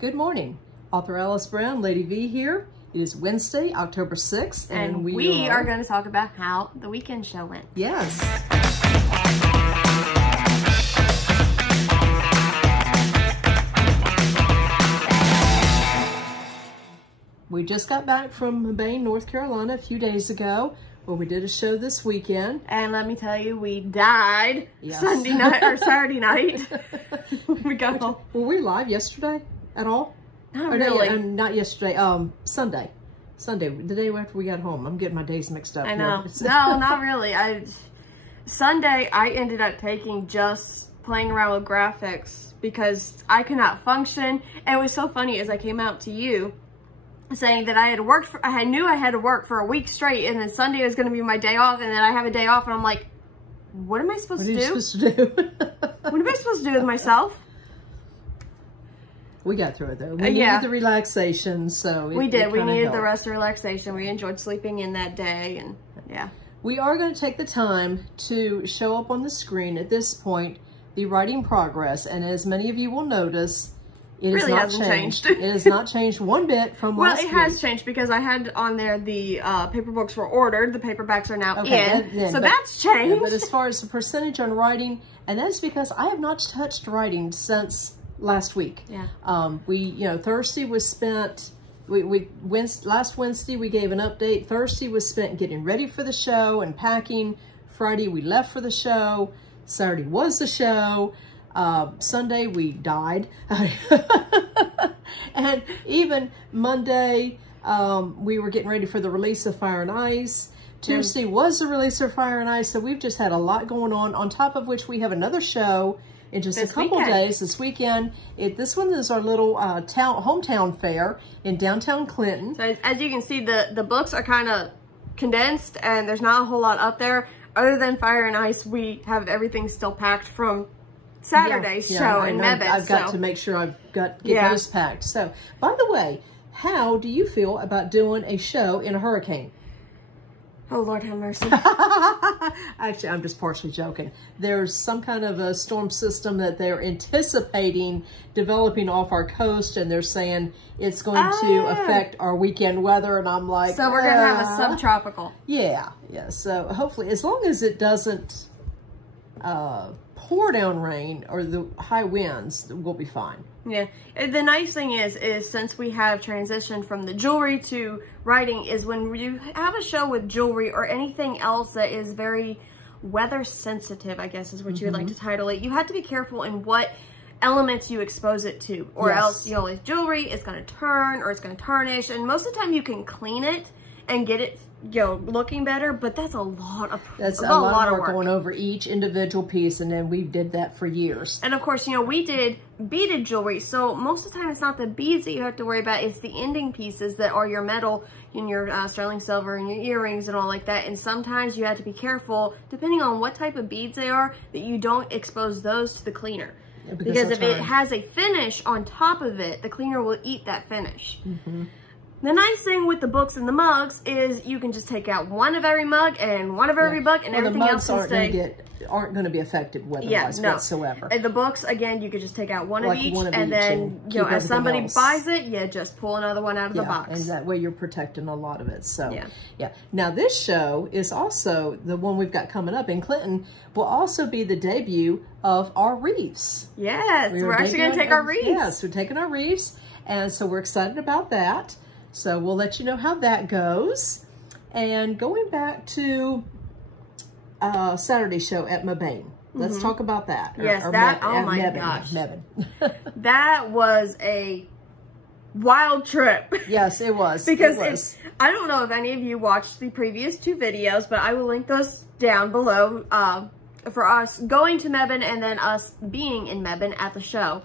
Good morning. Author AliceBrownLadyV here. It is Wednesday, October 6th. And we are going to talk about how the weekend show went. Yes. We just got back from Mebane, North Carolina a few days ago, where we did a show this weekend. And let me tell you, we died Sunday night or Saturday night. We got home. Were we live yesterday at all? Not really. Not yesterday. Sunday. Sunday, the day after we got home. I'm getting my days mixed up. I know. No, not really. Sunday, I ended up taking just playing around with graphics because I could not function. And it was so funny as I came out to you saying that I knew I had to work for a week straight, and then Sunday was going to be my day off, and then I have a day off, and I'm like, what am I supposed to do? What am I supposed to do with myself? We got through it though. We needed the relaxation, so we did. We needed the rest of relaxation. We enjoyed sleeping in that day, and yeah. We are going to take the time to show up on the screen at this point the writing progress, and as many of you will notice, it really hasn't changed. It has not changed one bit from last week. Well, it has changed because I had on there the paper books were ordered. The paperbacks are now in. So that's changed. Yeah, but as far as the percentage on writing, and that's because I have not touched writing since last week. Yeah. Thursday was spent, last Wednesday we gave an update. Thursday was spent getting ready for the show and packing. Friday we left for the show. Saturday was the show. Sunday we died. And even Monday, we were getting ready for the release of Fire and Ice. Tuesday was the release of Fire and Ice. So we've just had a lot going on top of which we have another show in just a couple days this weekend. This one is our little hometown fair in downtown Clinton. So as you can see, the books are kind of condensed and there's not a whole lot up there. Other than Fire and Ice, we have everything still packed from Saturday's show in Mebane. I've got to make sure I've get those packed. So, by the way, how do you feel about doing a show in a hurricane? Oh, Lord have mercy. Actually, I'm just partially joking. There's some kind of a storm system that they're anticipating developing off our coast, and they're saying it's going to affect our weekend weather, and I'm like, so we're going to have a subtropical. Yeah. So hopefully, as long as it doesn't pour down rain or the high winds, we'll be fine. Yeah. The nice thing is since we have transitioned from the jewelry to writing, is when you have a show with jewelry or anything else that is very weather sensitive, I guess is what you would like to title it, you have to be careful in what elements you expose it to, or else, with jewelry, it's going to turn or it's going to tarnish, and most of the time you can clean it and get it looking better, but that's a lot of work going over each individual piece, and then we did that for years. And of course, we did beaded jewelry, so most of the time it's not the beads that you have to worry about, it's the ending pieces that are your metal and your sterling silver and your earrings and all like that. And sometimes you have to be careful, depending on what type of beads they are, that you don't expose those to the cleaner. Because if it has a finish on top of it, the cleaner will eat that finish. The nice thing with the books and the mugs is you can just take out one of every mug and one of every book, and everything else can stay. Aren't going to be affected weather-wise whatsoever. And the books, again, you could just take out one of each, and then as somebody buys it, you just pull another one out of the box. And that way you're protecting a lot of it. So yeah. Now this show is also the one we've got coming up in Clinton. Will also be the debut of our wreaths. Yes, we're actually going to take our wreaths. Yes, we're taking our wreaths, and so we're excited about that. So we'll let you know how that goes. And going back to Saturday show at Mebane. Let's talk about that. Yes, oh my gosh. Mebane. That was a wild trip. Yes, it was. Because I don't know if any of you watched the previous two videos, but I will link those down below for us going to Mebane and then us being in Mebane at the show.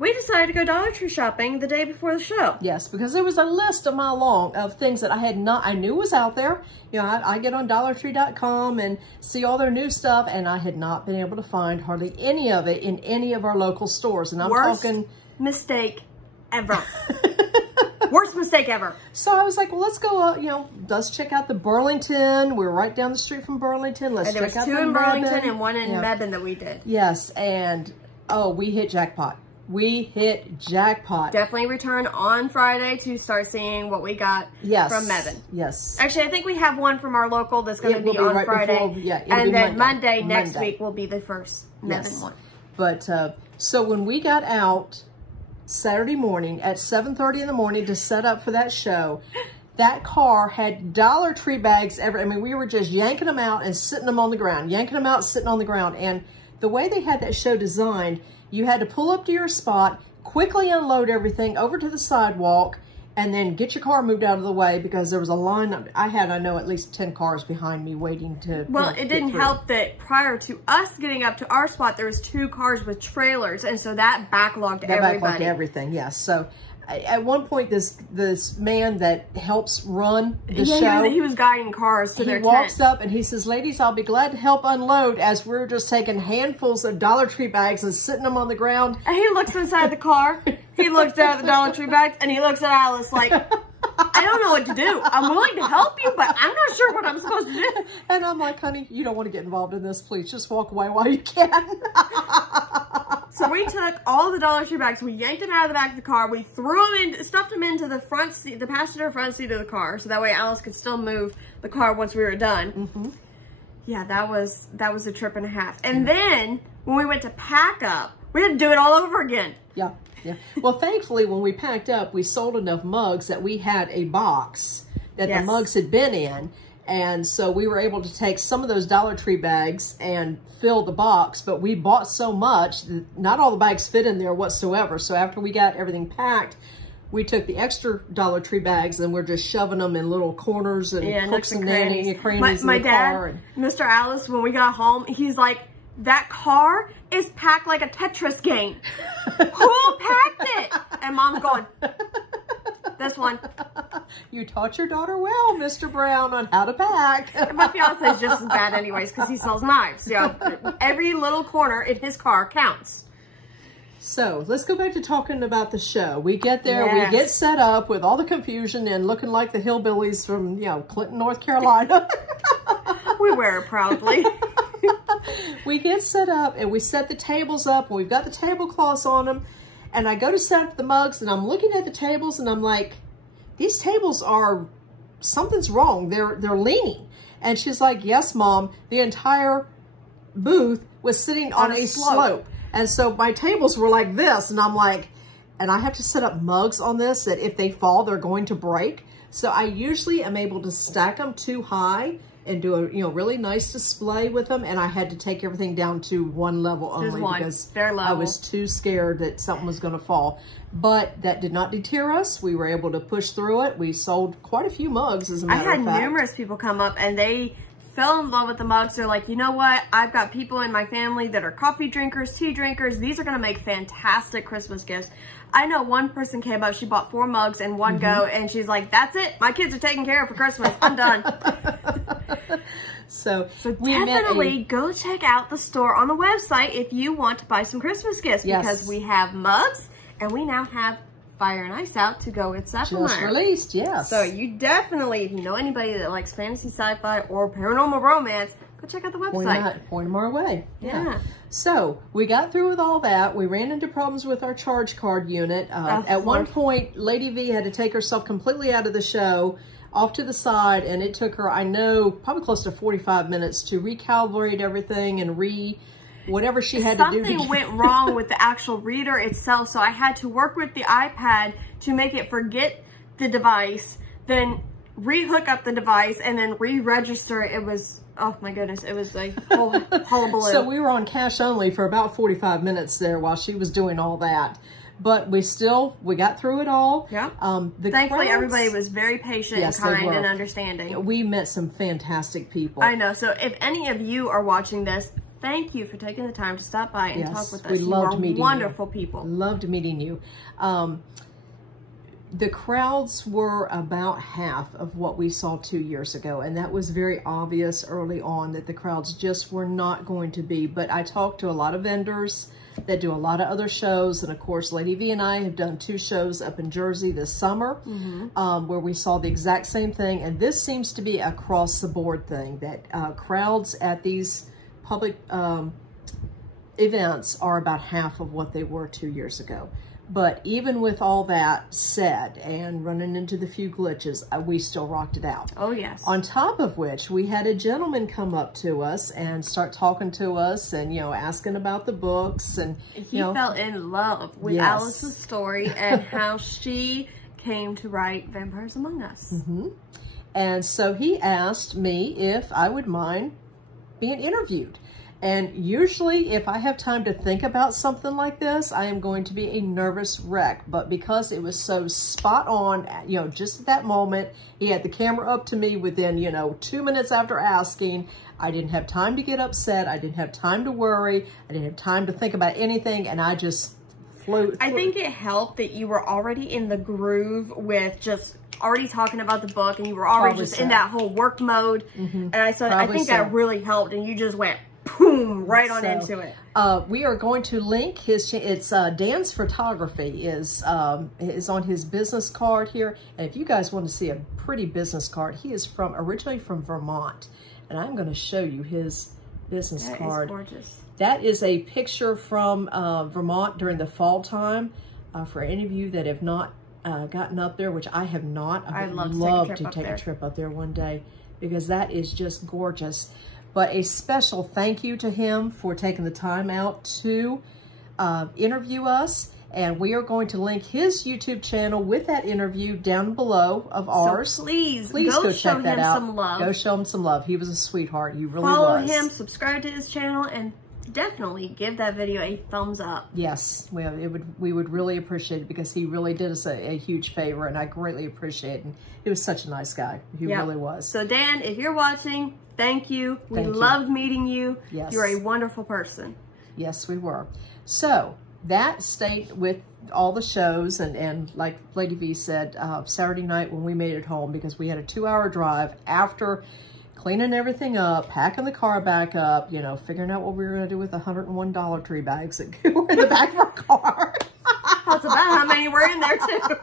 We decided to go Dollar Tree shopping the day before the show. Yes, because there was a list a mile long of things that I knew was out there. I get on DollarTree.com and see all their new stuff, and I had not been able to find hardly any of it in any of our local stores. And I'm talking mistake ever. Worst mistake ever. So I was like, well, let's go, let's check out the Burlington. We're right down the street from Burlington. Let's check out the two in Burlington and one in Mebane that we did. Yes, and we hit jackpot. We hit jackpot. Definitely return on Friday to start seeing what we got from Mebane. Yes. Actually, I think we have one from our local that's going to be on right Friday. Before, and then Monday next week will be the first Mebane one. But so when we got out Saturday morning at 7:30 in the morning to set up for that show, that car had Dollar Tree bags I mean, we were just yanking them out and sitting them on the ground, yanking them out, sitting on the ground. And the way they had that show designed, you had to pull up to your spot, quickly unload everything over to the sidewalk, and then get your car moved out of the way because there was a line. I know, at least 10 cars behind me waiting to Well, it didn't help that prior to us getting up to our spot, there was 2 cars with trailers, and so that backlogged everybody. Backlogged everything, yes. So at one point, this man that helps run the show, he was guiding cars to their tent. He walks up and he says, "Ladies, I'll be glad to help unload," as we're just taking handfuls of Dollar Tree bags and sitting them on the ground. And he looks inside the car. He looks down at the Dollar Tree bags and he looks at Alice like, I don't know what to do. I'm willing to help you, but I'm not sure what I'm supposed to do. And I'm like, honey, you don't want to get involved in this. Please just walk away while you can. So we took all the Dollar Tree bags, we yanked them out of the back of the car, we threw them in, stuffed them into the front seat, the passenger front seat of the car, so that way Alice could still move the car once we were done. Mm-hmm. Yeah, that was a trip and a half. And then when we went to pack up, we had to do it all over again. Yeah, yeah. Well, thankfully, when we packed up, we sold enough mugs that we had a box that the mugs had been in. And so we were able to take some of those Dollar Tree bags and fill the box, but we bought so much that not all the bags fit in there whatsoever. So after we got everything packed, we took the extra Dollar Tree bags and we're just shoving them in little corners and hooks and crannies in the car. Mr. Alice, when we got home, he's like, that car is packed like a Tetris game. Who packed it? And Mom's going, this one. You taught your daughter well, Mr. Brown, on how to pack. My fiance is just as bad anyways because he sells knives. So every little corner in his car counts. So let's go back to talking about the show. We get there, we get set up with all the confusion and looking like the hillbillies from, Clinton, North Carolina. We wear it proudly. We get set up and we set the tables up and we've got the tablecloths on them. And I go to set up the mugs and I'm looking at the tables and I'm like, these tables something's wrong. They're leaning. And she's like, yes, Mom, the entire booth was sitting on a slope. And so my tables were like this. And I'm like, and I have to set up mugs on this that if they fall, they're going to break. So I usually am able to stack them too high and do a really nice display with them. And I had to take everything down to one level only because I was too scared that something was going to fall. But that did not deter us. We were able to push through it. We sold quite a few mugs, as a matter of fact. I had numerous people come up and they fell in love with the mugs. They're like, you know what? I've got people in my family that are coffee drinkers, tea drinkers. These are going to make fantastic Christmas gifts. I know one person came up, she bought 4 mugs in one go, and she's like, that's it. My kids are taken care of for Christmas. I'm done. So definitely go check out the store on the website if you want to buy some Christmas gifts because we have mugs and we now have Fire and Ice out to go with sci-fi. Just released, yes. So you definitely, if you know anybody that likes fantasy, sci-fi, or paranormal romance, go check out the website. Point them our way. Yeah. So we got through with all that. We ran into problems with our charge card unit. At one point, Lady V had to take herself completely out of the show, off to the side, and it took her, I know, probably close to 45 minutes to recalibrate everything and whatever she had to do. Something went wrong with the actual reader itself, so I had to work with the iPad to make it forget the device, then re-hook up the device, and then re-register. It was, oh my goodness, it was like hullabaloo. So we were on cash only for about 45 minutes there while she was doing all that. But we got through it all. Yeah. Thankfully, everybody was very patient and kind and understanding. We met some fantastic people. I know. So if any of you are watching this, thank you for taking the time to stop by and talk with us. We loved meeting you. Wonderful people. Loved meeting you. The crowds were about half of what we saw 2 years ago, and that was very obvious early on that the crowds just were not going to be. But I talked to a lot of vendors that do a lot of other shows, and of course Lady V and I have done 2 shows up in Jersey this summer where we saw the exact same thing, and this seems to be across the board thing, that crowds at these public events are about half of what they were 2 years ago. But even with all that said and running into the few glitches, we still rocked it out. Oh, yes. On top of which, we had a gentleman come up to us and start talking to us and, you know, asking about the books. And he fell in love with Alice's story and how she came to write Vampires Among Us. And so he asked me if I would mind being interviewed. And usually if I have time to think about something like this, I am going to be a nervous wreck. But because it was so spot on, you know, just at that moment, he had the camera up to me within, you know, 2 minutes after asking. I didn't have time to get upset. I didn't have time to worry. I didn't have time to think about anything. And I just flew. I think it helped that you were already in the groove with just already talking about the book, and you were already in that whole work mode. And I think that really helped, and you just went boom, right on into it. We are going to link his, it's Dan's photography is on his business card here. And if you guys want to see a pretty business card, he is originally from Vermont. And I'm going to show you his business card. That is gorgeous. That is a picture from Vermont during the fall time. For any of you that have not gotten up there, which I have not, I would love to take a trip up there one day, because that is just gorgeous. But a special thank you to him for taking the time out to interview us. And we are going to link his YouTube channel with that interview down below of ours. So please go check that out. Some love. Go show him some love. He was a sweetheart. He really Follow was. him, subscribe to his channel, and definitely give that video a thumbs up. Yes, we would really appreciate it, because he really did us a huge favor, and I greatly appreciate it. And he was such a nice guy. He really was. So Dan, if you're watching, thank you. We loved meeting you. Yes. You're a wonderful person. Yes, we were. So that stayed with all the shows, and like Lady V said, Saturday night when we made it home, because we had a 2-hour drive after cleaning everything up, packing the car back up, you know, figuring out what we were going to do with the $101 Dollar Tree bags that were in the back of our car. That's about how many were in there too.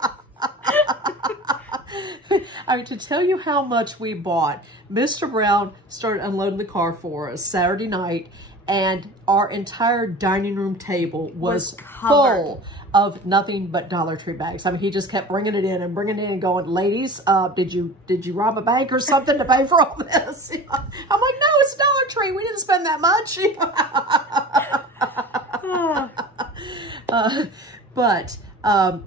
I mean, to tell you how much we bought, Mr. Brown started unloading the car for us Saturday night, and our entire dining room table was full of nothing but Dollar Tree bags. I mean, he just kept bringing it in and going, ladies, did you rob a bank or something to pay for all this? I'm like, no, it's Dollar Tree. We didn't spend that much. But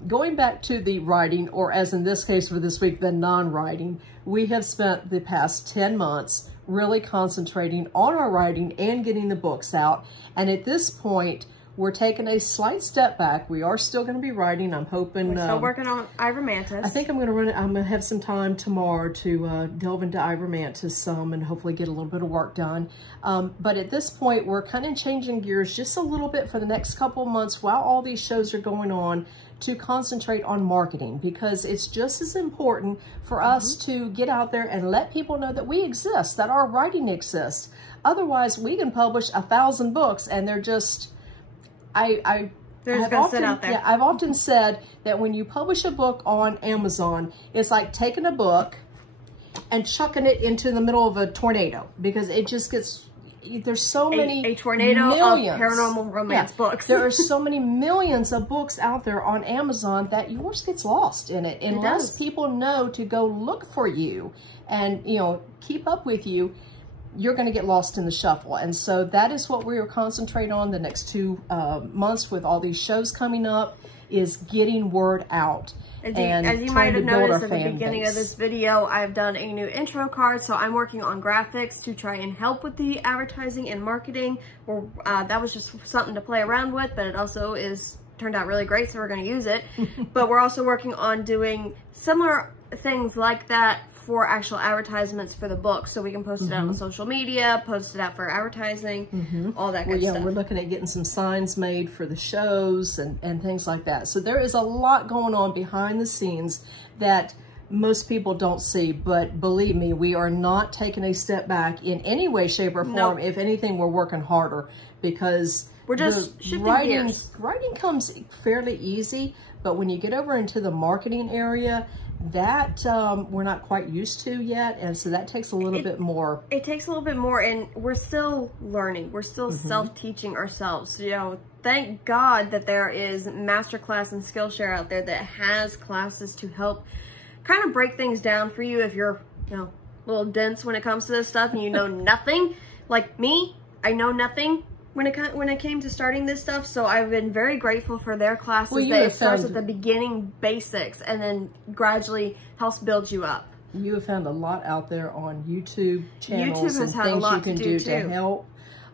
going back to the writing, or as in this case for this week, the non-writing, we have spent the past 10 months really concentrating on our writing and getting the books out. And at this point, we're taking a slight step back. We are still going to be writing. I'm hoping. We're still working on Ivor Mantis. I think I'm going to have some time tomorrow to delve into Ivor Mantis some and hopefully get a little bit of work done. But at this point, we're kind of changing gears just a little bit for the next couple of months while all these shows are going on, to concentrate on marketing, because it's just as important for us to get out there and let people know that we exist, that our writing exists. Otherwise, we can publish 1,000 books and they're just, I've often said that when you publish a book on Amazon, it's like taking a book and chucking it into the middle of a tornado, because it just gets, there's so many a tornado millions of paranormal romance books. There are so many millions of books out there on Amazon that yours gets lost in it unless people know to go look for you and, you know, keep up with you. You're going to get lost in the shuffle. And so that is what we are concentrating on the next 2 months with all these shows coming up, is getting word out. As you might have noticed at the beginning of this video, I've done a new intro card, so I'm working on graphics to try and help with the advertising and marketing. That was just something to play around with, but it also turned out really great, so we're going to use it. But we're also working on doing similar things like that for actual advertisements for the book, so we can post it out on social media, post it out for advertising, all that good stuff. We're looking at getting some signs made for the shows and things like that. So there is a lot going on behind the scenes that most people don't see, but believe me, we are not taking a step back in any way, shape, or form. Nope. If anything, we're working harder, because we're just shifting gears. Writing comes fairly easy, But when you get over into the marketing area, that we're not quite used to yet, and so that takes a little bit more. It takes a little bit more, and we're still learning. We're still self-teaching ourselves. You know, thank God that there is Masterclass and Skillshare out there that has classes to help kind of break things down for you if you're, you know, a little dense when it comes to this stuff and you know nothing. Like me, I know nothing when it came to starting this stuff, so I've been very grateful for their classes that it starts at the beginning basics and then gradually helps build you up. You have found a lot out there on YouTube channels YouTube has and had a things lot you can to do too. to help.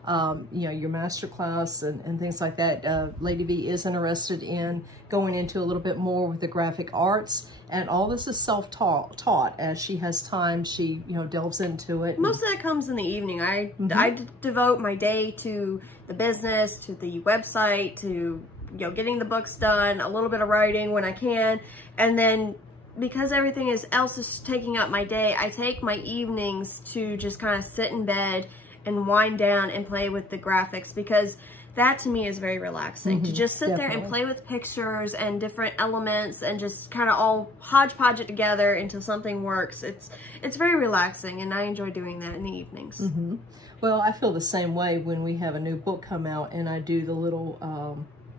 You know, your masterclass and things like that. Lady V is interested in going into a little bit more with the graphic arts, and all this is self-taught. As she has time, she, you know, delves into it. Most of that comes in the evening. I devote my day to the business, to the website, to, you know, getting the books done, a little bit of writing when I can, and then because everything else is taking up my day, I take my evenings to just kind of sit in bed and wind down and play with the graphics, because that to me is very relaxing. To just sit there and play with pictures and different elements and just kind of all hodgepodge it together until something works. It's very relaxing, and I enjoy doing that in the evenings. Well, I feel the same way when we have a new book come out and I do the little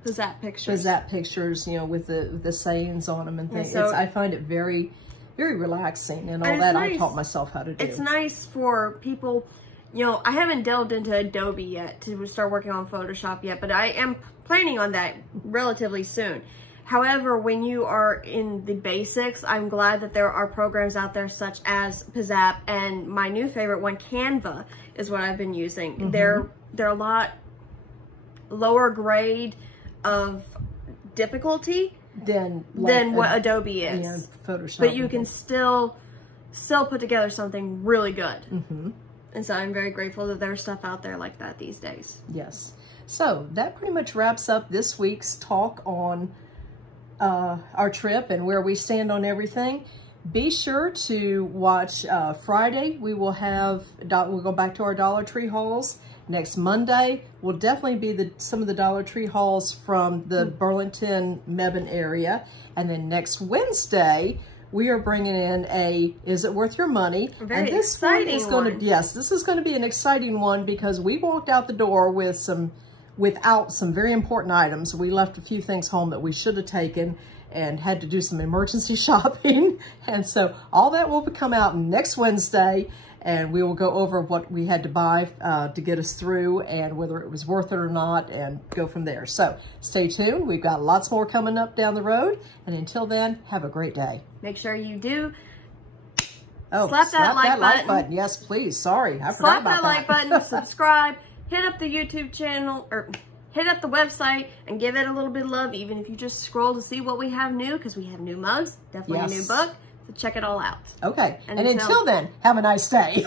Pizzazz pictures. Pizzazz pictures, you know, with the sayings on them and things. So, I find it very, very relaxing, and all that nice. I taught myself how to do. It's nice for people. You know, I haven't delved into Adobe yet to start working on Photoshop yet, but I am planning on that relatively soon. However, when you are in the basics, I'm glad that there are programs out there such as Pizzazz, and my new favorite one, Canva, is what I've been using. They're a lot lower grade of difficulty than what Adobe is. Yeah, Photoshop. But you can still put together something really good. And so I'm very grateful that there's stuff out there like that these days. Yes. So that pretty much wraps up this week's talk on our trip and where we stand on everything. Be sure to watch Friday. We'll go back to our Dollar Tree hauls. Next Monday will definitely be some of the Dollar Tree hauls from the Burlington, Mebane area. And then next Wednesday, we are bringing in a Is It Worth Your Money? Very exciting one. Yes, this is going to be an exciting one because we walked out the door without some very important items. We left a few things home that we should have taken and had to do some emergency shopping. And so all that will come out next Wednesday, and we will go over what we had to buy to get us through and whether it was worth it or not, and go from there. So stay tuned. We've got lots more coming up down the road. And until then, have a great day. Make sure you do slap that like button. Yes, please. Sorry, I forgot about that. Slap that like button, subscribe, hit up the YouTube channel, or hit up the website and give it a little bit of love, even if you just scroll to see what we have new, because we have new mugs, definitely a new book. So check it all out. Okay. And until then, have a nice day.